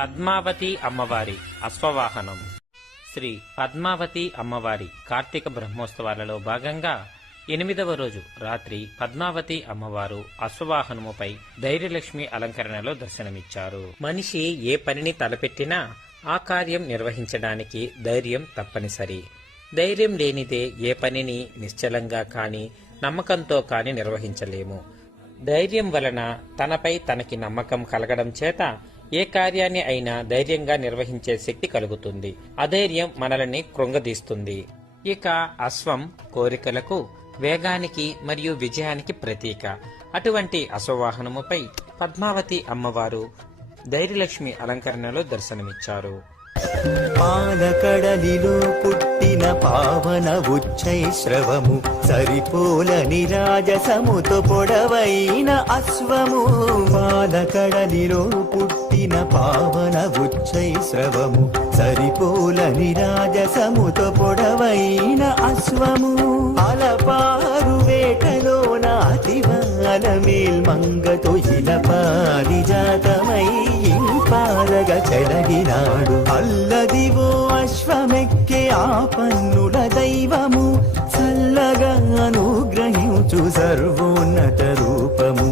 పద్మావతి అమ్మవారి అశ్వవాహనం. శ్రీ పద్మావతి అమ్మవారి కార్తీక బ్రహ్మోత్సవాలలో భాగంగా 8వ రోజు రాత్రి పద్మావతి అమ్మవారు అశ్వవాహనముపై ధైర్యలక్ష్మి అలంకరణలో దర్శనమిచ్చారు. మనిషి ఏ పనిని తలపెట్టినా ఆ కార్యం నిర్వహించడానికి ధైర్యం తప్పనిసరి. ధైర్యం లేనిదే ఏ పనిని నిశ్చలంగా కాని నమ్మకంతో కాని నిర్వహించలేము. ధైర్యం వలన తనపై తనకి నమ్మకం కలగడం చేత ఏ కార్యాన్ని అయినా ధైర్యంగా నిర్వహించే శక్తి కలుగుతుంది. అధైర్యం మనల్ని కృంగదీస్తుంది. ఇక అశ్వం కోరికలకు, వేగానికి మరియు విజయానికి ప్రతీక. అటువంటి అశ్వవాహనముపై పద్మావతి అమ్మవారు ధైర్యలక్ష్మి అలంకరణలో దర్శనమిచ్చారు. పాలకడలిలో పుట్టిన పావన ఉచ్చైశ్రవము, సరిపోలని రాజసముతో పొడవైన అశ్వము. పాలకడలిలో పుట్టిన పావన ఉచ్చైశ్రవము, సరిపోలని రాజసముతో పొడవైన అశ్వము. అలపారు వేటలోన అతివాల మేల్మంగతో ఇలా పారిజాతమై ఇంపారగ చెలగినాడు. అల్లదివో అశ్వమెక్కే ఆ పన్నుల దైవము, చల్లగా అనుగ్రహించు సర్వోన్నత రూపము.